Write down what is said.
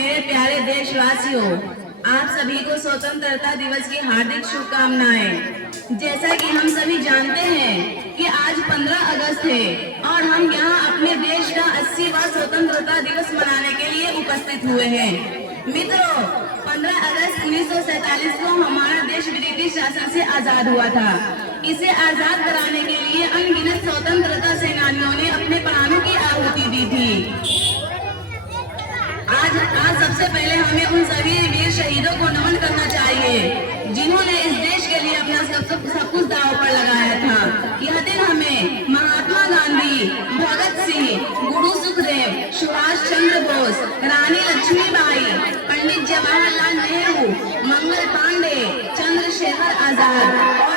मेरे प्यारे देशवासियों, आप सभी को स्वतंत्रता दिवस की हार्दिक शुभकामनाएं। जैसा कि हम सभी जानते हैं कि आज 15 अगस्त है और हम यहाँ अपने देश का 80वां स्वतंत्रता दिवस मनाने के लिए उपस्थित हुए हैं। मित्रों, 15 अगस्त 1947 को हमारा देश ब्रिटिश शासन से आजाद हुआ था। इसे आजाद कराने के लिए अनगिनत स्वतंत्रता सेनानियों ने अपने प्राणों की आहुति दी थी। आज सबसे पहले हमें उन सभी वीर शहीदों को नमन करना चाहिए जिन्होंने इस देश के लिए अपना सब कुछ दांव पर लगाया था। यह दिन हमें महात्मा गांधी, भगत सिंह, गुरु सुखदेव, सुभाष चंद्र बोस, रानी लक्ष्मीबाई, पंडित जवाहरलाल नेहरू, मंगल पांडे, चंद्रशेखर आजाद